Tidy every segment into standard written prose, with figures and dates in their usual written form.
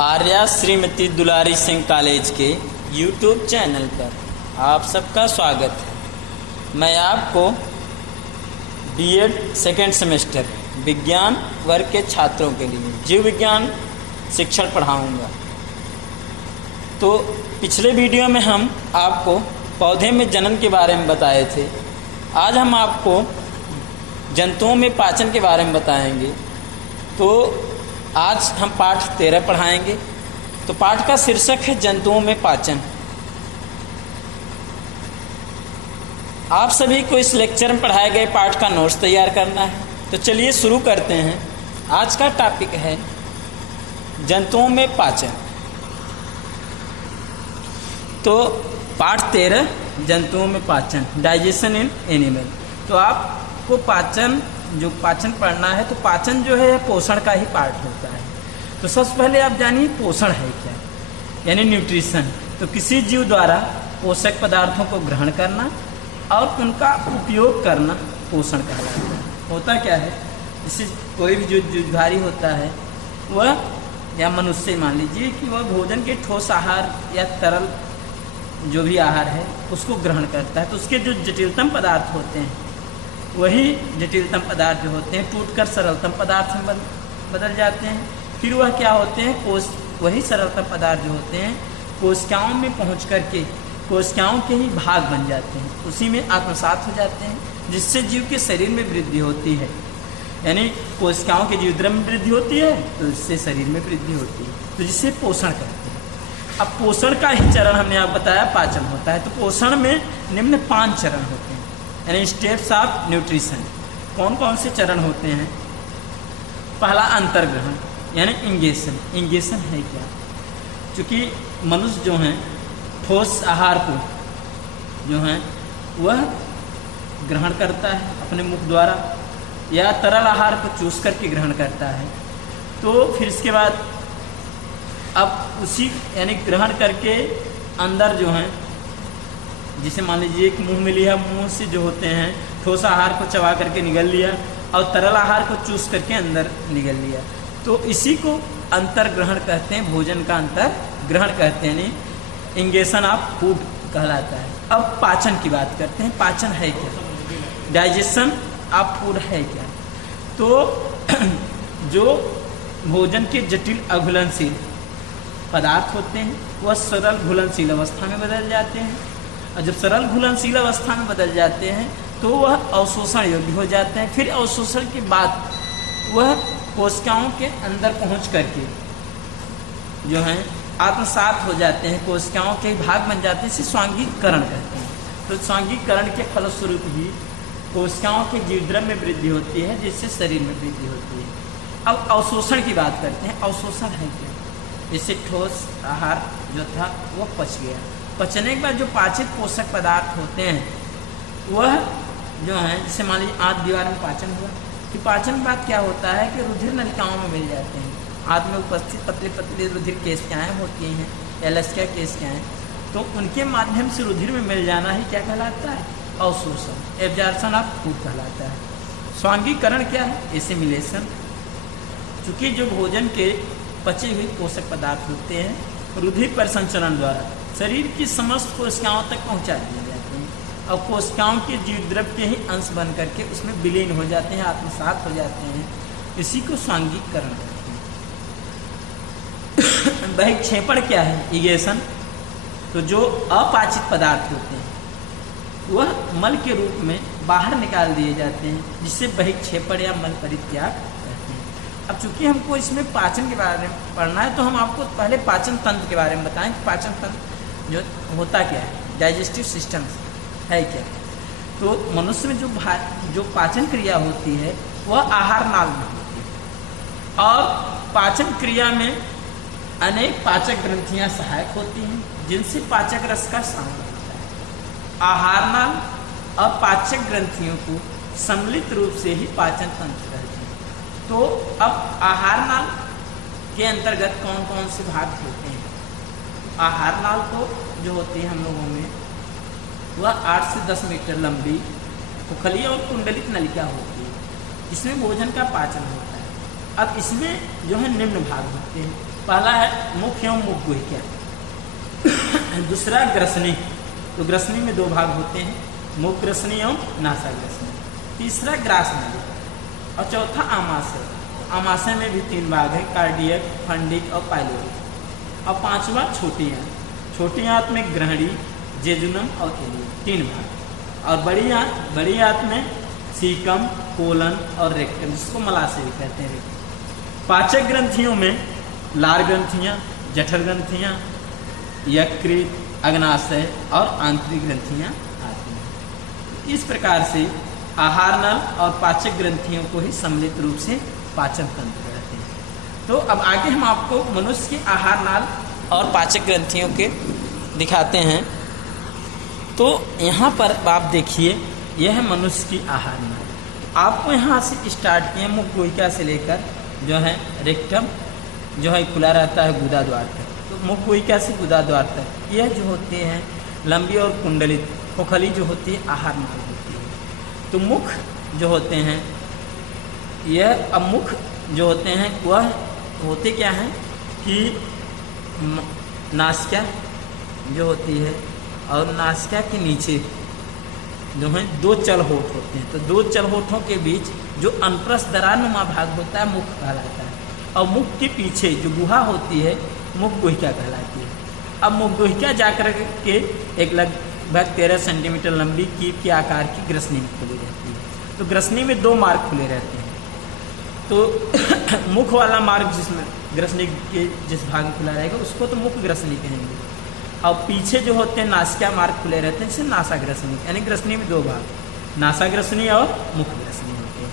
आर्या श्रीमती दुलारी Singh college के YouTube channel पर आप सबका स्वागत है। मैं आपको बीएड सेकेंड सेमेस्टर विज्ञान वर्ग के छात्रों के लिए जीव विज्ञान शिक्षण पढ़ाऊंगा। तो पिछले वीडियो में हम आपको पौधे में जनन के बारे में बताए थे। आज हम आपको जंतुओं में पाचन के बारे में बताएंगे। तो आज हम पाठ 13 पढ़ाएंगे। तो पाठ का शीर्षक है जंतुओं में पाचन। आप सभी को इस लेक्चर में पढ़ाए गए पाठ का नोट्स तैयार करना है। तो चलिए शुरू करते हैं। आज का टॉपिक है जंतुओं में पाचन। तो पाठ 13 जंतुओं में पाचन, डाइजेशन इन एनिमल। तो आपको पाचन पढ़ना है। तो पाचन जो है पोषण का ही पार्ट होता है। तो सबसे पहले आप जानिए पोषण है क्या, यानी न्यूट्रिशन। तो किसी जीव द्वारा पोषक पदार्थों को ग्रहण करना और उनका उपयोग करना पोषण कहलाता है। होता क्या है, जैसे कोई भी जो जीवधारी होता है वह, या मनुष्य मान लीजिए कि वह भोजन के ठोस आहार या तरल जो भी आहार है उसको ग्रहण करता है। तो उसके जो जटिलतम पदार्थ होते हैं, वही जटिलतम पदार्थ जो होते हैं टूटकर सरलतम पदार्थ में बदल जाते हैं। फिर वह क्या होते हैं, वही सरलतम पदार्थ जो होते हैं कोशिकाओं में पहुंच करके कोशिकाओं के ही भाग बन जाते हैं, उसी में आत्मसात हो जाते हैं, जिससे जीव के शरीर में वृद्धि होती है। यानी कोशिकाओं के जीवद्रव्य में वृद्धि होती है तो इससे शरीर में वृद्धि होती है, तो जिससे पोषण करते हैं। अब पोषण का ही चरण हमने आप बताया पाचन होता है। तो पोषण में निम्न 5 चरण होते हैं, यानी स्टेप्स ऑफ न्यूट्रिशन। कौन कौन से चरण होते हैं? पहला अंतर्ग्रहण यानी इंगेशन। इंगेशन है क्या? चूँकि मनुष्य जो हैं ठोस आहार को जो है वह ग्रहण करता है अपने मुख द्वारा, या तरल आहार को चूस करके ग्रहण करता है। तो फिर इसके बाद अब उसी यानी ग्रहण करके अंदर जो है, जिसे मान लीजिए एक मुंह में लिया, मुंह से जो होते हैं ठोस आहार को चबा करके निगल लिया और तरल आहार को चूस करके अंदर निगल लिया। तो इसी को अंतर्ग्रहण कहते हैं, भोजन का अंतर्ग्रहण कहते हैं, यानी इंगेशन ऑफ फूड कहलाता है। अब पाचन की बात करते हैं। पाचन है क्या? डाइजेशन ऑफ फूड है क्या? तो जो भोजन के जटिल अघुलनशील पदार्थ होते हैं वह सरल घुलनशील अवस्था में बदल जाते हैं, और जब सरल घुलनशील अवस्था में बदल जाते हैं तो वह अवशोषण योग्य हो जाते हैं। फिर अवशोषण के बाद वह कोशिकाओं के अंदर पहुंच करके जो है आत्मसात हो जाते हैं, कोशिकाओं के भाग बन जाते हैं। इसे स्वांगीकरण कहते हैं। तो स्वांगीकरण के फलस्वरूप ही कोशिकाओं के जीवद्रव्य में वृद्धि होती है, जिससे शरीर में वृद्धि होती है। अब अवशोषण की बात करते हैं। अवशोषण है क्या? जैसे ठोस आहार जो था वह पच गया, पचने के बाद जो पाचित पोषक पदार्थ होते हैं वह जो है, जैसे मान लीजिए आंत दीवार में पाचन हुआ, कि पाचन के बाद क्या होता है कि रुधिर नलिकाओं में मिल जाते हैं। आंत में उपस्थित पतले पतले रुधिर केशिकाएँ होती हैं या लसिका केशिकाएँ, तो उनके माध्यम से रुधिर में मिल जाना ही क्या कहलाता है? अवशोषण, एब्जॉर्प्शन ऑफ फूड कहलाता है। स्वांगीकरण क्या है? एसिमिलेशन। चूँकि जो भोजन के पचे हुए पोषक पदार्थ होते हैं रुधिर पर संचरण द्वारा शरीर की समस्त कोशिकाओं तक पहुंचा दिए जाते हैं, और कोशिकाओं के जीवद्रव्य के ही अंश बन करके उसमें विलीन हो जाते हैं, आत्मसात हो जाते हैं। इसी को स्वांगीकरण कहते हैं। बहिक्षेपण क्या है? इगेशन। तो जो अपाचित पदार्थ होते हैं वह मल के रूप में बाहर निकाल दिए जाते हैं, जिससे बहिक्षेपण या मल परित्याग कहते हैं। अब चूंकि हमको इसमें पाचन के बारे में पढ़ना है, तो हम आपको पहले पाचन तंत्र के बारे में बताएं कि पाचन तंत्र जो होता क्या है, डाइजेस्टिव सिस्टम है क्या। तो मनुष्य में जो पाचन क्रिया होती है वह आहार नाल में होती है, और पाचन क्रिया में अनेक पाचक ग्रंथियां सहायक होती हैं, जिनसे पाचक रस का स्राव होता है। आहार नाल और पाचक ग्रंथियों को सम्मिलित रूप से ही पाचन तंत्र कहते हैं। तो अब आहार नाल के अंतर्गत कौन कौन से भाग होते हैं? आहार नाल तो जो होती है हम लोगों में वह 8 से 10 मीटर लंबी उखली और कुंडलित नलिका होती है, जिसमें भोजन का पाचन होता है। अब इसमें जो है निम्न भाग होते हैं। पहला है मुख एवं मुख गुहिका, दूसरा ग्रसनी, तो ग्रसनी में दो भाग होते हैं, मुख ग्रसनी एवं नासा ग्रसनी, तीसरा ग्रास नली और चौथा आमाशय। आमाशय में भी 3 भाग है, कार्डियक, फंडिक और पाइलोरिक। और पांचवा छोटी आंत, छोटी आंत में ग्रहणी, जेजुनम और एलियम, 3 भाग। और बड़ी आंत में सीकम, कोलन और रेक्टम, जिसको मलाशय भी कहते हैं। पाचक ग्रंथियों में लार ग्रंथियाँ, जठर ग्रंथियाँ, यकृत, अग्नाशय और आंतरिक ग्रंथियाँ आती हैं। इस प्रकार से आहार नल और पाचक ग्रंथियों को ही सम्मिलित रूप से पाचन तंत्र कहते हैं। तो अब आगे हम आपको मनुष्य के आहार नाल और पाचक ग्रंथियों के दिखाते हैं। तो यहाँ पर आप देखिए, यह है मनुष्य की आहार नाल। आपको यहाँ से स्टार्ट किए मुख गुहिका से लेकर जो है रेक्टम जो है खुला रहता है गुदा द्वार तक, तो मुख गुहिका से गुदा द्वार तक यह जो होते हैं लंबी और कुंडलित खोखली जो होती है आहार नाल होती है। तो मुख जो होते हैं यह, अब मुख जो होते हैं वह होते क्या हैं कि नासिका जो होती है और नासिका के नीचे जो है 2 चल होठ होते हैं, तो 2 चल होठों के बीच जो अनप्रस्थ दरारनुमा भाग होता है मुख कहलाता है। और मुख के पीछे जो गुहा होती है मुख गुहिका कहलाती है। अब मुख गुहिका जाकर के एक लगभग 13 सेंटीमीटर लंबी कीप के आकार की ग्रसनी में खुली रहती है। तो ग्रसनी में 2 मार्ग खुले रहते हैं। तो मुख वाला मार्ग जिसमें ग्रसनी के जिस भाग में खुला रहेगा उसको तो मुख ग्रसनी कहेंगे, और पीछे जो होते हैं नासिका मार्ग खुले रहते हैं जिसे नासा ग्रसनी, यानी ग्रसनी में 2 भाग, नासा ग्रसनी और मुख ग्रसनी होते हैं।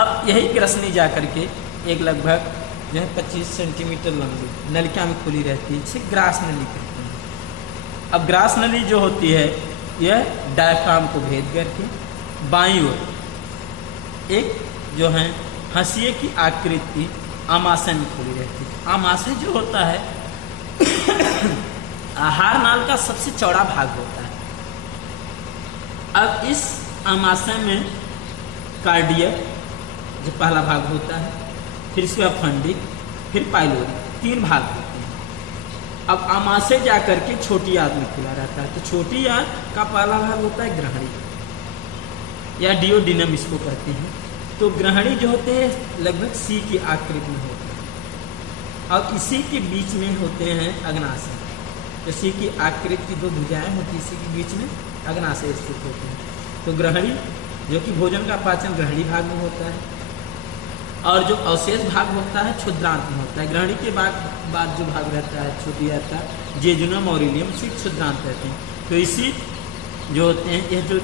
अब यही ग्रसनी जा करके एक लगभग जो है 25 सेंटीमीटर लंबी नलिका में खुली रहती है, जिसे ग्रास नली कहते हैं। अब ग्रास नली जो होती है यह डायफ्राम को भेद करके बाईं ओर एक जो है हंसिए की आकृति आमाशय में खुली रहती है। आमाशय जो होता है आहार नाल का सबसे चौड़ा भाग होता है। अब इस आमाशय में कार्डियक जो पहला भाग होता है, फिर इसके बाद फंडिक, फिर पाइलोरिक, 3 भाग होते हैं। अब आमाशय जाकर के छोटी आंत में खुला रहता है। तो छोटी आंत का पहला भाग होता है ग्रहणी या डियोडिनम इसको कहते हैं। तो ग्रहणी जो होते हैं लगभग सी की आकृति में होते हैं और इसी के बीच में होते हैं अग्नाशय। तो सी की आकृति की 2 भुजाएं होती है, इसी के बीच में अग्नाशय स्थित होते हैं। तो ग्रहणी जो कि भोजन का पाचन ग्रहणी भाग में होता है, और जो अवशेष भाग होता है क्षुद्रांत में होता है। ग्रहणी के बाद जो भाग रहता है छोटी रहता है जेजुनम और इलियम, इसी क्षुद्रांत रहते हैं। तो इसी जो होते हैं यह जो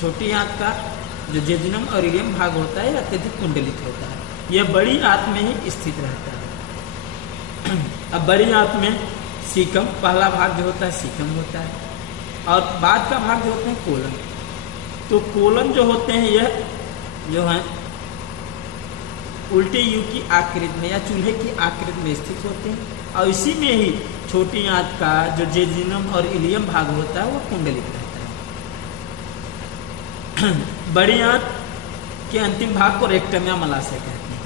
छोटी आंत का जो जेजुनम और इलियम भाग होता है अत्यधिक कुंडलित होता है, यह बड़ी आंत में ही स्थित रहता है। अब बड़ी आंत में सीकम पहला भाग जो होता है सीकम होता है, और बाद का भाग जो होते हैं कोलन। तो कोलन जो होते हैं यह जो है उल्टे यू की आकृति में या चूल्हे की आकृति में स्थित होते हैं, और इसी में ही छोटी आंत का जो जेजुनम और इलियम भाग होता है वो कुंडलित रहता है। बड़ी आंत के अंतिम भाग को रेक्टम या मलाशय कहते हैं।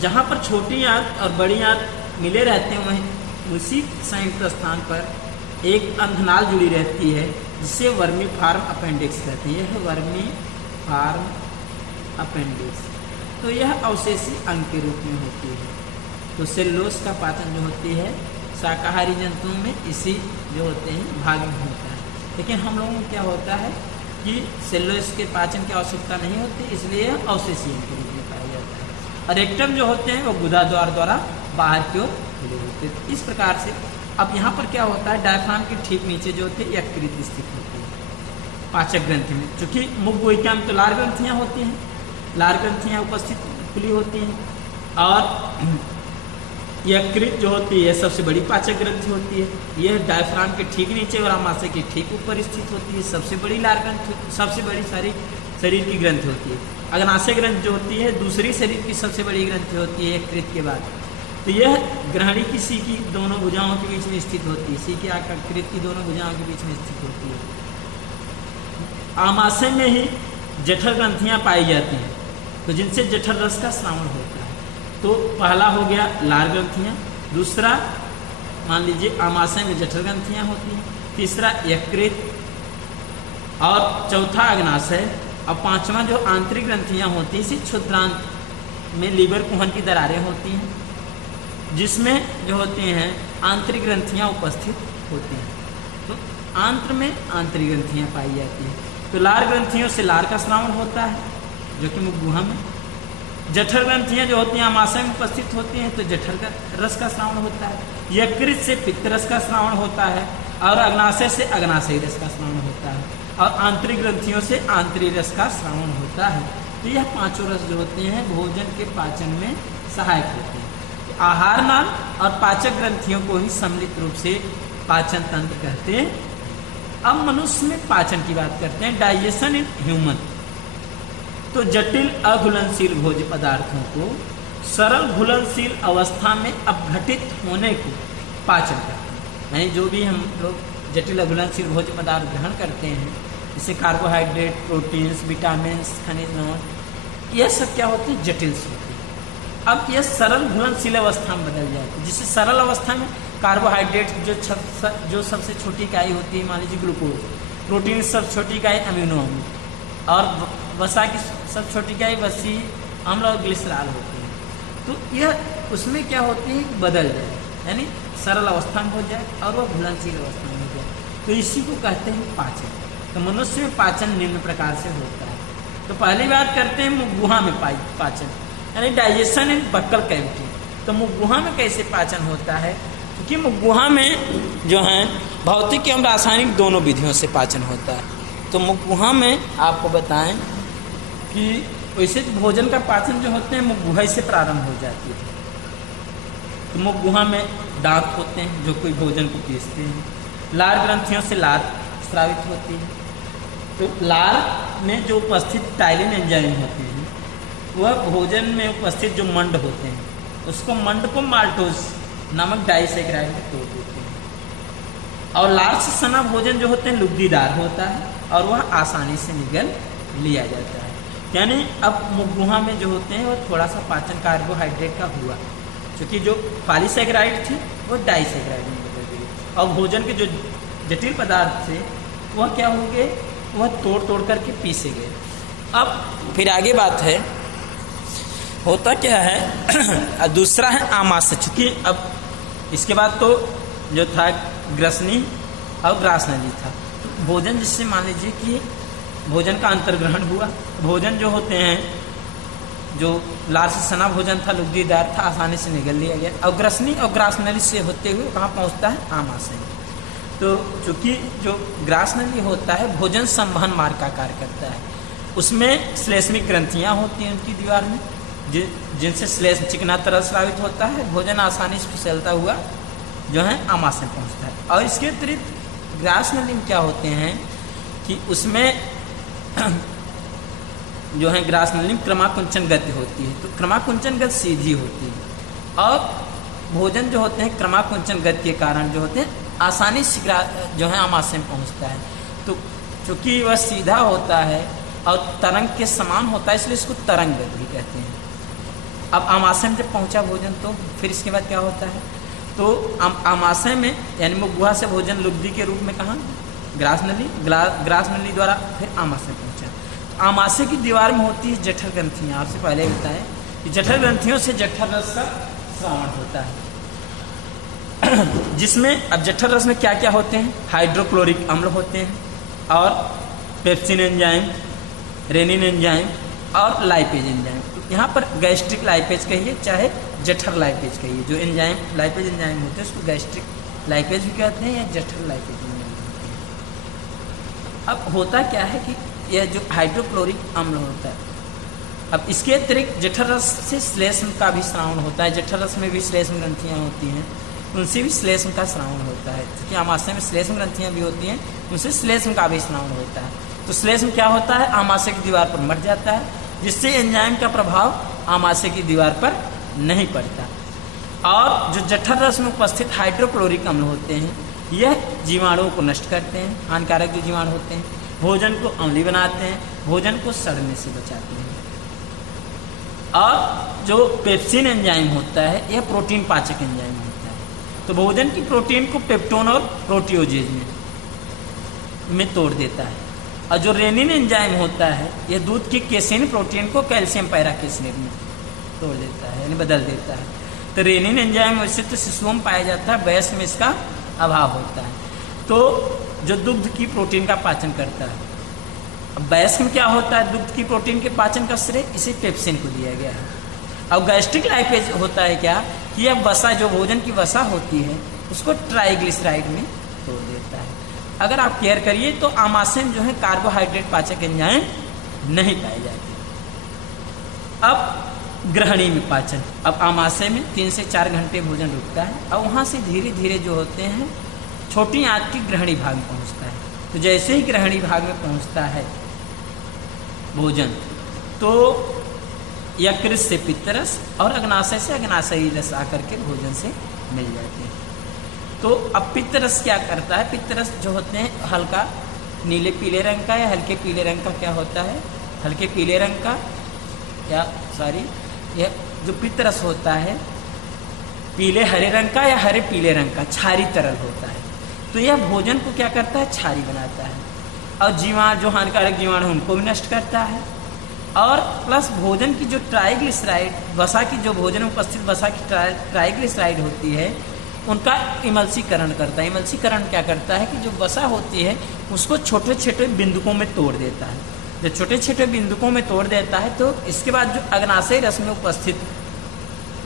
जहाँ पर छोटी आंत और बड़ी आंत मिले रहते हैं वहीं उसी संयुक्त स्थान पर एक अंधनाल जुड़ी रहती है, जिसे वर्मी फार्म अपेंडिक्स कहते हैं। यह है वर्मी फार्म अपेंडिक्स। तो यह अवशेषी अंग के रूप में होती है। तो सेलुलोज का पाचन जो होती है शाकाहारी जंतुओं में इसी जो होते हैं भाग में होता है, लेकिन हम लोगों में क्या होता है कि सेलुलोज के पाचन की आवश्यकता नहीं होती, इसलिए अवशेषी अंग के रूप में पाया जाता है। और रेक्टम जो होते हैं वो गुदा द्वार द्वारा बाहर की ओर खुले होते हैं। इस प्रकार से अब यहाँ पर क्या होता है, डायफ्राम के ठीक नीचे जो होती है यकृत स्थित होती है पाचक ग्रंथि में। चूँकि मुख गुहिका में तो लार ग्रंथियाँ होती हैं, लार ग्रंथियाँ उपस्थित खुली होती हैं, और यकृत जो होती है सबसे बड़ी पाचक ग्रंथि होती है। यह डायफ्राम के ठीक नीचे और आमाशय के ठीक ऊपर स्थित होती है। सबसे बड़ी लार ग्रंथि, सबसे बड़ी सारी शरीर की ग्रंथि होती है। अग्नाशय ग्रंथि जो होती है दूसरी शरीर की सबसे बड़ी ग्रंथि होती है यकृत के बाद। तो यह ग्रहणी की सी की दोनों भुजाओं के बीच में स्थित होती है, सी की यकृत की दोनों भुजाओं के बीच में स्थित होती है। आमाशय में ही जठर ग्रंथियाँ पाई जाती हैं, तो जिनसे जठर रस का श्रावण होता है। तो पहला हो गया लार ग्रंथियाँ, दूसरा मान लीजिए आमाशय में जठर ग्रंथियाँ होती हैं, तीसरा यकृत, और चौथा अग्नाशय, और पांचवा जो आंतरिक ग्रंथियाँ होती हैं इसी क्षुद्रांत में लीवर कुहन की दरारें होती हैं, जिसमें जो होती हैं आंतरिक ग्रंथियाँ उपस्थित होती हैं। तो आंत्र में आंतरिक ग्रंथियाँ पाई जाती हैं। तो लार ग्रंथियों से लार का स्रावन होता है जो कि मुख गुहा में, जठर ग्रंथियाँ जो होती हैं आमाशय में उपस्थित होती हैं तो जठर का रस का स्रावन होता है, यकृत से पित्त रस का स्रावन होता है, और अग्नाशय से अग्नाशयी रस का स्रावन होता है, और आंतरिक ग्रंथियों से आंतरिक रस का स्रावन होता है। तो यह पांचों रस जो होते हैं भोजन के पाचन में सहायक होते हैं। तो आहार नाल और पाचक ग्रंथियों को ही सम्मिलित रूप से पाचन तंत्र कहते हैं। अब मनुष्य में पाचन की बात करते हैं, डाइजेशन इन ह्यूमन। तो जटिल अघुलनशील भोज्य पदार्थों को सरल घुलनशील अवस्था में अपघटित होने को पाचन कहते हैं। यानी जो भी हम लोग जटिल अघुलनशील भोज्य पदार्थ ग्रहण करते हैं, जैसे कार्बोहाइड्रेट, प्रोटीन्स, विटामिन, खनिज लवण, यह सब क्या होती है, जटिल से होती है। अब यह सरल घुलनशील अवस्था में बदल जाती है, जिससे सरल अवस्था में कार्बोहाइड्रेट जो सबसे छोटी इकाई होती है, मान लीजिए ग्लूकोज, प्रोटीन सब छोटी इकाई अमीनो अम्ल, और वसा की सब छोटी इकाई वसी अम्ल और ग्लिसरॉल होती है। तो यह उसमें क्या होती है, बदल जाए, यानी सरल अवस्था में हो जाए और वह घुलनशील अवस्था में हो जाए। तो इसी को कहते हैं पाचन। तो मनुष्य में पाचन निम्न प्रकार से होता है। तो पहली बात करते हैं मुख गुहा में पाचन, यानी डाइजेशन इन बक्कल कैविटी। तो मुख गुहा में कैसे पाचन होता है, क्योंकि मुख गुहा में जो है भौतिक एवं रासायनिक दोनों विधियों से पाचन होता है। तो मुख गुहा में आपको बताएं कि वैसे भोजन का पाचन जो होते हैं मुख गुहा से प्रारंभ हो जाती है। तो मुख गुहा में दांत होते हैं जो कोई भोजन को पीसते हैं, लार ग्रंथियों से लार स्रावित होती है। तो लार में जो उपस्थित टाइलिन एंजाइम होते हैं वह भोजन में उपस्थित जो मंड होते हैं उसको मंड को माल्टोज नामक डाइसैकेराइड में तोड़ देते हैं, और लार से सना भोजन जो होते हैं लुब्धीदार होता है और वह आसानी से निगल लिया जाता है। यानी अब मुख गुहा में जो होते हैं वह थोड़ा सा पाचन कार्बोहाइड्रेट का हुआ, क्योंकि जो पॉलीसैकेराइड थी वो डाइसैकेराइड में बदल गई, और भोजन के जो जटिल पदार्थ थे वह क्या हो गए, वह तोड़ तोड़ करके पीसे गए। अब फिर आगे बात है, होता क्या है दूसरा है आमाशय। चूँकि अब इसके बाद तो जो था ग्रसनी और ग्रासनली था। तो भोजन जिससे मान लीजिए कि भोजन का अंतर्ग्रहण हुआ, भोजन जो होते हैं जो लार से सना भोजन था लुब्धीदार था, आसानी से निगल लिया गया, और ग्रसनी और ग्रासनली से होते हुए कहाँ पहुँचता है, आमाशय। तो चूँकि जो ग्रासनली होता है भोजन संवहन मार्ग का कार्य करता है, उसमें श्लेष्मिक ग्रंथियाँ होती हैं उनकी दीवार में, जिनसे श्लेष्म चिकना तरल स्रावित होता है, भोजन आसानी से फिसलता हुआ जो है आमाशय पहुँचता है। और इसके अतिरिक्त ग्रासनली क्या होते हैं कि उसमें जो है ग्रासनली क्रमाकुंचन गति होती है। तो क्रमाकुंचन गति सीधी होती है, और भोजन जो होते हैं क्रमाकुंचन गति के कारण जो होते हैं आसानी से जो है आमाशय में पहुँचता है। तो चूँकि वह सीधा होता है और तरंग के समान होता है, इसलिए इसको तरंग गति भी कहते हैं। अब आमाशय में जब पहुँचा भोजन तो फिर इसके बाद क्या होता है, तो आमाशय में यानी मुख गुहा से भोजन लुब्धि के रूप में कहाँ, ग्रासनली द्वारा फिर आमाशय पहुँचा। तो आमाशय की दीवार में होती है जठर ग्रंथियाँ। आपसे पहले बताएं कि जठर ग्रंथियों से जठर रस का स्रावन होता है, जिसमें अब जठर रस में क्या क्या होते हैं, हाइड्रोक्लोरिक अम्ल होते हैं, और पेप्सिन एंजाइम, रेनिन एंजाइम, और लाइपेज एंजाइम। तो यहाँ पर गैस्ट्रिक लाइपेज कहिए चाहे जठर लाइपेज कहिए, जो एंजाइम लाइपेज एंजाइम होते हैं उसको गैस्ट्रिक लाइपेज भी कहते हैं या जठर लाइपेज एंजाइम कहते हैं। अब होता क्या है कि यह जो हाइड्रोक्लोरिक अम्ल होता है, अब इसके अतिरिक्त जठर रस से श्लेष्म का भी स्रावन होता है। जठर रस में भी श्लेष्म ग्रंथियाँ होती हैं, उनसे भी श्लेष्म का स्रावन होता है, क्योंकि आमाशय में श्लेष्म ग्रंथियाँ भी होती हैं, उनसे श्लेष्म का भी स्रावन होता है। तो श्लेष्म क्या होता है, आमाशय की दीवार पर मर जाता है, जिससे एंजाइम का प्रभाव आमाशय की दीवार पर नहीं पड़ता। और जो जठर रस में उपस्थित हाइड्रोक्लोरिक अम्ल होते हैं यह जीवाणुओं को नष्ट करते हैं, हानिकारक जो जीवाणु होते हैं, भोजन को अम्लीय बनाते हैं, भोजन को सड़ने से बचाते हैं। और जो पेप्सिन एंजाइम होता है यह प्रोटीन पाचक एंजाइम होता है। तो भोजन की प्रोटीन को पेप्टोन और प्रोटियोजेज में तोड़ देता है। और जो रेनिन एंजाइम होता है यह दूध की केसिन प्रोटीन को कैल्शियम पैराकेसिनेट में तोड़ देता है, यानी बदल देता है। तो रेनिन एंजाइम वैसे तो शिशुओं में पाया जाता है, वयस्क में इसका अभाव होता है। तो जो दुग्ध की प्रोटीन का पाचन करता है, अब वयस्क में क्या होता है, दुग्ध की प्रोटीन के पाचन का श्रेय इसी पेप्सिन को दिया गया है। अब गैस्ट्रिक लाइपेज होता है क्या कि यह वसा, जो भोजन की वसा होती है उसको ट्राइग्लिसराइड में तोड़ देता है। अगर आप केयर करिए तो आमाशय में जो है कार्बोहाइड्रेट पाचक एंजाइम नहीं पाए जाते। अब ग्रहणी में पाचन, अब आमाशय में 3 से 4 घंटे भोजन रुकता है और वहाँ से धीरे धीरे जो होते हैं छोटी आंत की ग्रहणी भाग में पहुँचता है। तो जैसे ही ग्रहणी भाग में पहुँचता है भोजन, तो यकृत से पित्तरस और अग्नाशय से अग्नाशयी रस आकर के भोजन से मिल जाते हैं। तो अब पित्तरस क्या करता है, पित्तरस जो होते हैं हल्का नीले पीले रंग का या हल्के पीले रंग का क्या होता है, हल्के पीले रंग का यह जो पित्तरस होता है पीले हरे रंग का या हरे पीले रंग का क्षारी तरल होता है। तो यह भोजन को क्या करता है, क्षारी बनाता है और जीवाणु, जो हानिकारक जीवाणु है उनको भी नष्ट करता है। और प्लस भोजन की जो ट्राइग्लिसराइड, वसा की जो भोजन में उपस्थित वसा की ट्राइग्लिसराइड होती है उनका इमल्सीकरण करता है। इमल्सीकरण क्या करता है कि जो वसा होती है उसको छोटे छोटे बिंदुकों में तोड़ देता है। जब छोटे छोटे बिंदुकों में तोड़ देता है तो इसके बाद जो अग्नाशय रस में उपस्थित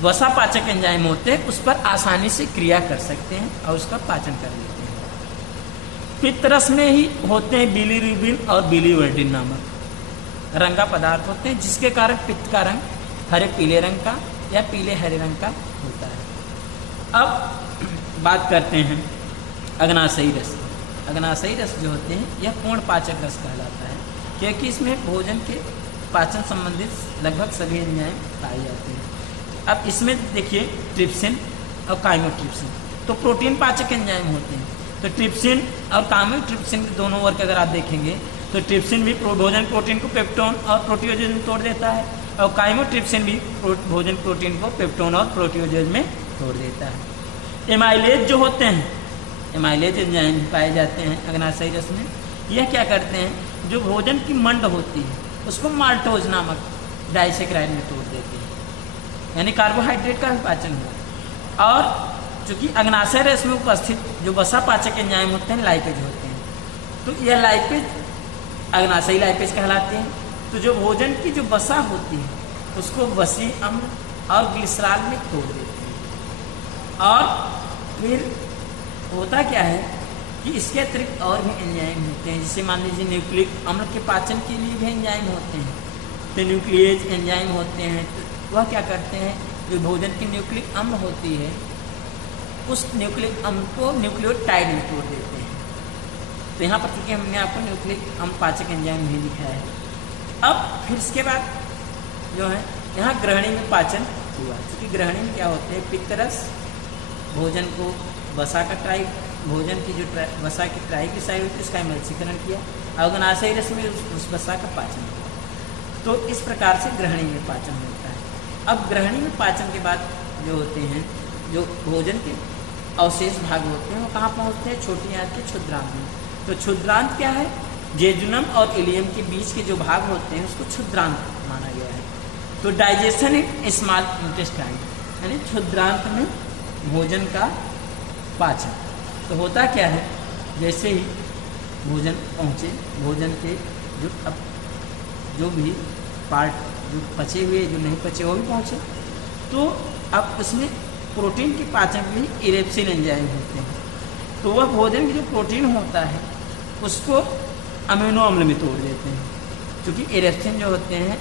वसा पाचक एंजाइम होते हैं उस पर आसानी से क्रिया कर सकते हैं और उसका पाचन कर लेते हैं। पित्तरस में ही होते हैं बिलीरुबिन और बिलीवर्डिन नामक रंगा पदार्थ होते हैं, जिसके कारण पित्त का रंग हरे पीले रंग का या पीले हरे रंग का होता है। अब बात करते हैं अग्नाशयी रस। अग्नाशयी रस जो होते हैं यह पूर्ण पाचक रस कहलाता है, क्योंकि इसमें भोजन के पाचन संबंधित लगभग सभी एंजाइम पाए जाते हैं। अब इसमें देखिए ट्रिप्सिन और काइमोट्रिप्सिन तो प्रोटीन पाचक एंजाइम होते हैं। तो ट्रिप्सिन और काइमोट्रिप्सिन के दोनों वर्ग अगर आप देखेंगे तो ट्रिप्सिन भी भोजन प्रोटीन को पेप्टोन और प्रोटियोजेज में तोड़ देता है और काइमोट्रिप्सिन भी भोजन प्रोटीन को पेप्टोन और प्रोटियोजेज में तोड़ देता है। एमाइलेज जो होते हैं, एमाइलेज एंजाइम पाए जाते हैं अग्नाशयी रस में। यह क्या करते हैं, जो भोजन की मंड होती है उसको माल्टोज नामक डाइसेक्राइड में तोड़ देते हैं, यानी कार्बोहाइड्रेट का भी पाचन हुआ। और चूँकि अग्नाशय रस में उपस्थित जो वसा पाचक एंजाइम होते हैं लाइपेज होते हैं, तो यह लाइपेज अग्नाशयी लाइपेज कहलाते हैं। तो जो भोजन की जो वसा होती है उसको वसी अम्ल और ग्लिसरॉल में तोड़ देते हैं। और फिर होता क्या है कि इसके अतिरिक्त और भी एंजाइम होते हैं, जैसे मान लीजिए न्यूक्लिक अम्ल के पाचन के लिए भी एंजाइम होते हैं, तो न्यूक्लिएज एंजाइम होते हैं। तो वह क्या करते हैं, जो भोजन की न्यूक्लिक अम्ल होती है उस न्यूक्लिक अम्ल को न्यूक्लियोटाइड में तोड़ देते हैं। तो यहाँ पर चूँकि हमने आपको न्यूक्लिक अम्ल पाचक एंजाइम नहीं दिखाया है। अब फिर इसके बाद जो है यहाँ ग्रहणी में पाचन हुआ, क्योंकि ग्रहणी में क्या होते हैं, पित्तरस भोजन को वसा का भोजन की जो वसा की ट्राइग्लिसराइड होती है उसका इमल्सीकरण किया, अग्नाशयी रस में उस वसा का पाचन किया। तो इस प्रकार से ग्रहणी में पाचन होता है। अब ग्रहणी में पाचन के बाद जो होते हैं, जो भोजन के अवशेष भाग होते हैं वो कहाँ पहुँचते हैं, छोटी आंत के क्षुद्रांत में। तो क्षुद्रांत क्या है, जेजुनम और इलियम के बीच के जो भाग होते हैं उसको क्षुद्रांत माना गया है। तो डाइजेशन इन स्मॉल इंटेस्टाइन, यानी क्षुद्रांत में भोजन का पाचन। तो होता क्या है, जैसे ही भोजन पहुँचे, भोजन के जो भी पार्ट जो पचे हुए जो नहीं पचे वो भी पहुँचे, तो अब उसमें प्रोटीन के पाचन के लिए इरेप्सिन एंजाइम होते हैं। तो वह भोजन की जो प्रोटीन होता है उसको अमीनो अम्ल में तोड़ देते हैं, क्योंकि इरेप्सिन जो होते हैं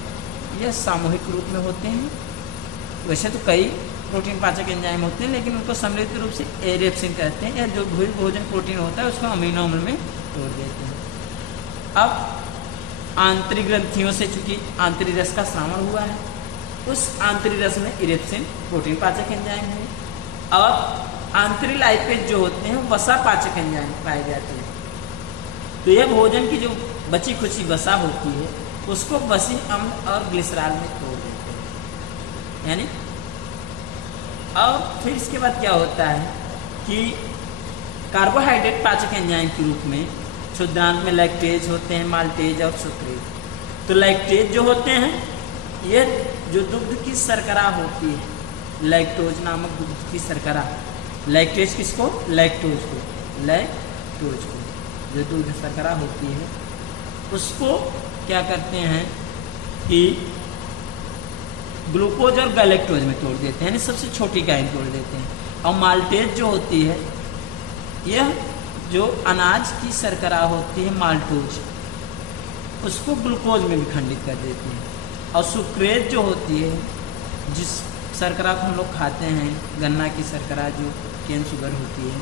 यह सामूहिक रूप में होते हैं। वैसे तो कई प्रोटीन पाचक एंजाइम होते हैं लेकिन उनको सम्मिलित रूप से इरेप्सिन कहते हैं, या जो भोजन प्रोटीन होता है उसको अमीनो अम्ल में तोड़ देते हैं। अब आंतरिक ग्रंथियों से चूँकि आंतरिक रस का श्रावण हुआ है, उस आंतरिक रस में इरेप्सिन प्रोटीन पाचक एंजाइम है और आंतरिक लाइपेज जो होते हैं वसा पाचक एंजाइम पाए जाते हैं। तो यह भोजन की जो बची खुची वसा होती है उसको वसी अम्ल और ग्लिसरॉल में तोड़ देते हैं। यानी और फिर इसके बाद क्या होता है कि कार्बोहाइड्रेट पाचक एंजाइम के रूप में क्षुद्रांत में लैक्टेज होते हैं, माल्टेज और सुक्रेज। तो लैक्टेज जो होते हैं ये जो दुग्ध की शर्करा होती है, लैक्टोज नामक दुग्ध की शर्करा, लैक्टेज किसको, लैक्टोज को, लैक्टोज को, जो दूध शर्करा होती है उसको क्या करते हैं कि ग्लूकोज और गैलेक्टोज में तोड़ देते हैं, यानी सबसे छोटी इकाई तोड़ देते हैं। और माल्टेज जो होती है यह जो अनाज की शर्करा होती है माल्टोज, उसको ग्लूकोज में विखंडित कर देती है। और सुक्रेज जो होती है, जिस शर्करा को हम लोग खाते हैं, गन्ना की शर्करा जो केन शुगर होती है,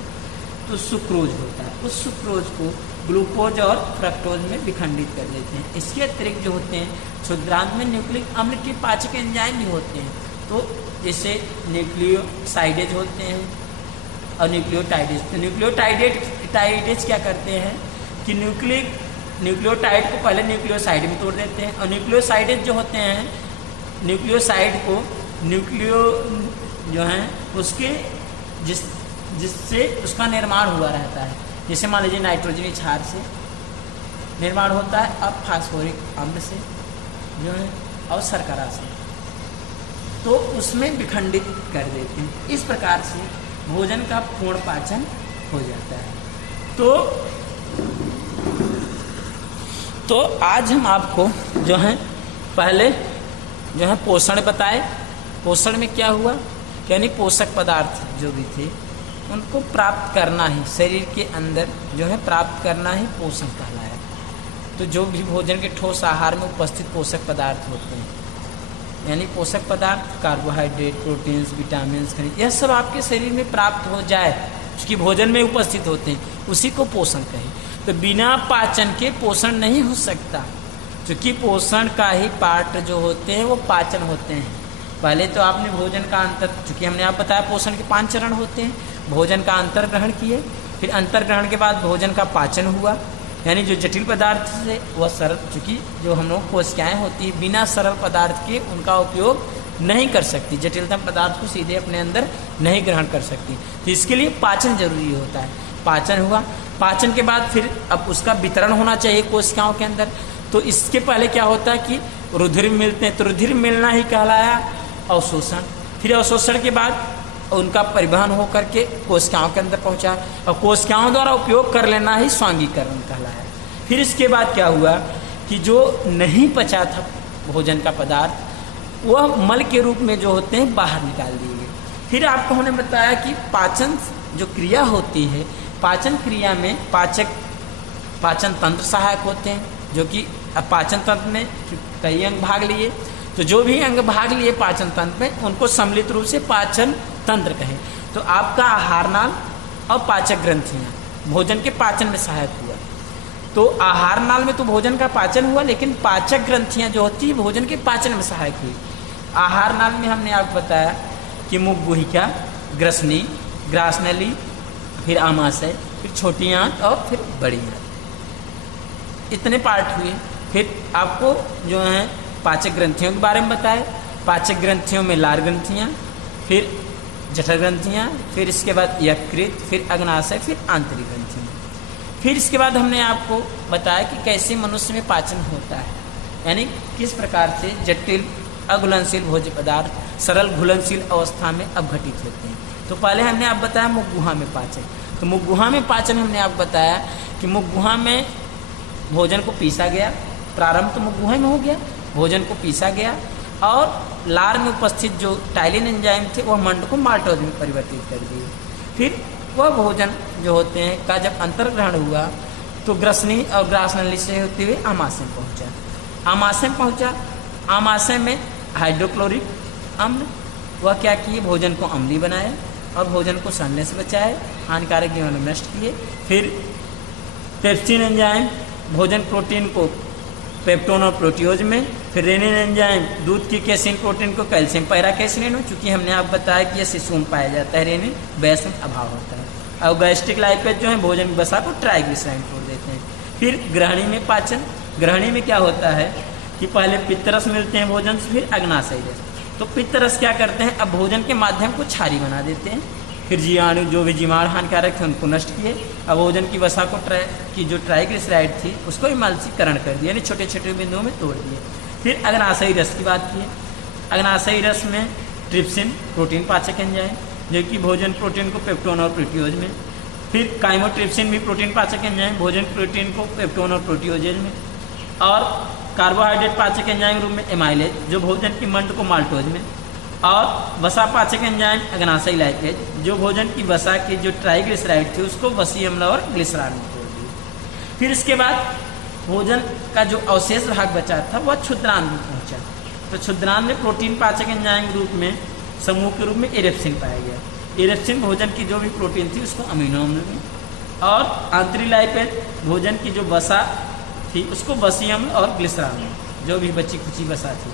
तो सुक्रोज होता है, उस सुक्रोज को ग्लूकोज और फ्रक्टोज में विखंडित कर देते हैं। इसके अतिरिक्त जो होते हैं क्षुद्रांत में न्यूक्लिक अम्ल के पाचक एंजाइम भी होते हैं, तो जैसे न्यूक्लियोसाइडेज होते हैं और न्यूक्लियोटाइडेज। तो न्यूक्लियोटाइडेज क्या करते हैं कि न्यूक्लियोटाइड को पहले न्यूक्लियोसाइड में तोड़ देते हैं, और न्यूक्लियोसाइडेज जो होते हैं न्यूक्लियोसाइड को न्यूक्लियो जो है उसके जिससे उसका निर्माण हुआ रहता है। जैसे मान लीजिए नाइट्रोजनी क्षार से निर्माण होता है, अब फास्फोरिक अम्ल से जो है और शर्करा से, तो उसमें विखंडित कर देते हैं। इस प्रकार से भोजन का पूर्ण पाचन हो जाता है। तो आज हम आपको जो है पहले जो है पोषण बताए। पोषण में क्या हुआ, यानी पोषक पदार्थ जो भी थे उनको प्राप्त करना ही, शरीर के अंदर जो है प्राप्त करना ही पोषण कहलाया। तो जो भी भोजन के ठोस आहार में उपस्थित पोषक पदार्थ होते हैं, यानी पोषक पदार्थ कार्बोहाइड्रेट, प्रोटीन्स, विटामिन, खनिज, यह सब आपके शरीर में प्राप्त हो जाए, उसकी भोजन में उपस्थित होते हैं, उसी को पोषण कहें। तो बिना पाचन के पोषण नहीं हो सकता, क्योंकि पोषण का ही पार्ट जो होते हैं वो पाचन होते हैं। पहले तो आपने भोजन का अंतर, चूँकि हमने आप बताया पोषण के 5 चरण होते हैं, भोजन का अंतर ग्रहण किए, फिर अंतर ग्रहण के बाद भोजन का पाचन हुआ, यानी जो जटिल पदार्थ से वह सरल, चूँकि जो हम लोग कोशिकाएँ होती है बिना सरल पदार्थ के उनका उपयोग नहीं कर सकती, जटिलतम पदार्थ को सीधे अपने अंदर नहीं ग्रहण कर सकती। तो इसके लिए पाचन जरूरी होता है। पाचन हुआ, पाचन के बाद फिर अब उसका वितरण होना चाहिए कोशिकाओं के अंदर। तो इसके पहले क्या होता है कि रुधिर मिलते हैं, तो रुधिर मिलना ही कहलाया अवशोषण। फिर अवशोषण के बाद उनका परिवहन हो करके कोशिकाओं के अंदर पहुंचा, और कोशिकाओं द्वारा उपयोग कर लेना ही स्वांगीकरण कहलाया। फिर इसके बाद क्या हुआ कि जो नहीं पचा था भोजन का पदार्थ, वह मल के रूप में जो होते हैं बाहर निकाल दिए गए। फिर आपको हमने बताया कि पाचन जो क्रिया होती है, पाचन क्रिया में पाचन तंत्र सहायक होते हैं, जो कि पाचन तंत्र में कई अंग भाग लिए, तो जो भी अंग भाग लिए पाचन तंत्र में उनको सम्मिलित रूप से पाचन तंत्र कहें। तो आपका आहार नाल और पाचक ग्रंथियाँ भोजन के पाचन में सहायक हुआ। तो आहार नाल में तो भोजन का पाचन हुआ, लेकिन पाचक ग्रंथियाँ जो होती है भोजन के पाचन में सहायक हुई। आहार नाल में हमने आपको बताया कि मुख गुहिका, ग्रसनी, ग्रासनली, फिर आमाशय, फिर छोटी आंत और फिर बड़ी आंत, इतने पार्ट हुए। फिर आपको जो है पाचक ग्रंथियों के बारे में बताए। पाचक ग्रंथियों में लार ग्रंथियाँ, फिर जठर ग्रंथियाँ, फिर इसके बाद यकृत, फिर अग्नाशय, फिर आंतरिक ग्रंथियाँ। फिर इसके बाद हमने आपको बताया कि कैसे मनुष्य में पाचन होता है, यानी किस प्रकार से जटिल अघुलनशील भोज्य पदार्थ सरल घुलनशील अवस्था में अपघटित होते हैं। तो पहले हमने आप बताया मुख गुहा में पाचन। तो मुख गुहा में पाचन हमने आपको बताया कि मुख गुहा में भोजन को पीसा गया, प्रारंभ तो मुख गुहा में हो गया, भोजन को पीसा गया, और लार में उपस्थित जो टाइलिन एंजाइम थे वह मंड को माल्टोज में परिवर्तित कर दिए। फिर वह भोजन जो होते हैं का जब अंतर्ग्रहण हुआ तो ग्रसनी और ग्रासनली से होते हुए आमाशय में पहुँचा। आमाशय में पहुँचा, आमाशय में हाइड्रोक्लोरिक अम्ल वह क्या किए, भोजन को अम्लीय बनाए और भोजन को सड़ने से बचाए, हानिकारक जीवाणु नष्ट किए। फिर पेप्सिन एंजाइम भोजन प्रोटीन को पेप्टोन और प्रोटियोज में, फिर रेनिन एंजाइम दूध की कैसीन प्रोटीन को कैल्शियम पैराकैसिनेट में, चूँकि हमने आप बताया कि यह शिशु में पाया जाता है, रेनिन वैसे में अभाव होता है। और गैस्ट्रिक लाइपेज जो है भोजन की वसा को ट्राइग्लिसराइड छोड़ देते हैं। फिर ग्रहणी में पाचन, ग्रहणी में क्या होता है कि पहले पित्तरस मिलते हैं भोजन से, फिर अग्नाशय। तो पित्त रस क्या करते हैं, अब भोजन के माध्यम को क्षारी बना देते हैं, फिर जीवाणु जो भी जीवाणु हानिकारक थे उनको नष्ट किए, अब भोजन की वसा को की जो ट्राइग्लिसराइड थी उसको इमल्सीकरण कर दिया, यानी छोटे छोटे बिंदुओं में तोड़ दिए। फिर अग्नाशयी रस की बात की, अग्नाशयी रस में ट्रिप्सिन प्रोटीन पाचक एंजाइम जो कि भोजन प्रोटीन को पेप्टोन और प्रोटियोज में, फिर काइमोट्रिप्सिन भी प्रोटीन पाचक एंजाइम भोजन प्रोटीन को पेप्टोन और प्रोटियोजेज में, और कार्बोहाइड्रेट पाचक एंजाइम रूप में एमाइलेज जो भोजन की मंड को माल्टोज में, और वसा पाचक एंजाइम अग्नाशयी लाइपेज जो भोजन की वसा की जो ट्राइग्लिसराइड थी उसको वसीय अम्ल और ग्लिसरॉल में तोड़ दिए। फिर इसके बाद भोजन का जो अवशेष भाग बचा था वह क्षुद्रांत में पहुंचा, तो क्षुद्रांत में प्रोटीन पाचक एंजाइम रूप में समूह के रूप में एरेप्सिन पाया गया। एरेप्सिन भोजन की जो भी प्रोटीन थी उसको अमीनो अम्ल में, और आंतरिक लाइपेज भोजन की जो वसा थी उसको वसीय अम्ल और ग्लिसरॉल में जो भी बची खुची वसा थी।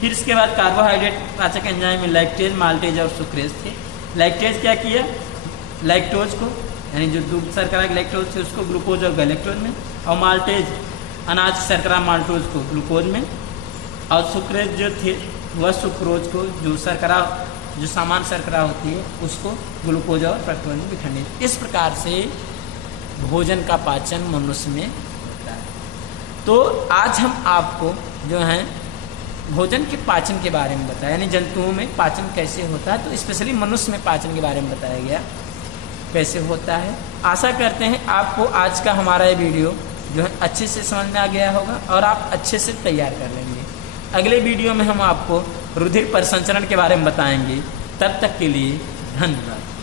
फिर इसके बाद कार्बोहाइड्रेट पाचक एंजाइम में लैक्टेज, माल्टेज और सुक्रेज थे। लैक्टेज क्या किया, लैक्टोज को यानी जो दूध शर्करा के लैक्टोज थे उसको ग्लूकोज और गैलेक्टोज में, और माल्टेज अनाज शर्करा माल्टोज को ग्लूकोज में, और सुक्रेज जो थे वह सुक्रोज को जो शर्करा जो सामान्य शर्करा होती है उसको ग्लूकोज और फ्रक्टोज में बिखरने। इस प्रकार से भोजन का पाचन मनुष्य में होता है। तो आज हम आपको जो है भोजन के पाचन के बारे में बताया, यानी जंतुओं में पाचन कैसे होता है, तो स्पेशली मनुष्य में पाचन के बारे में बताया गया कैसे होता है। आशा करते हैं आपको आज का हमारा ये वीडियो जो है अच्छे से समझ में आ गया होगा और आप अच्छे से तैयार कर लेंगे। अगले वीडियो में हम आपको रुधिर परिसंचरण के बारे में बताएंगे। तब तक के लिए धन्यवाद।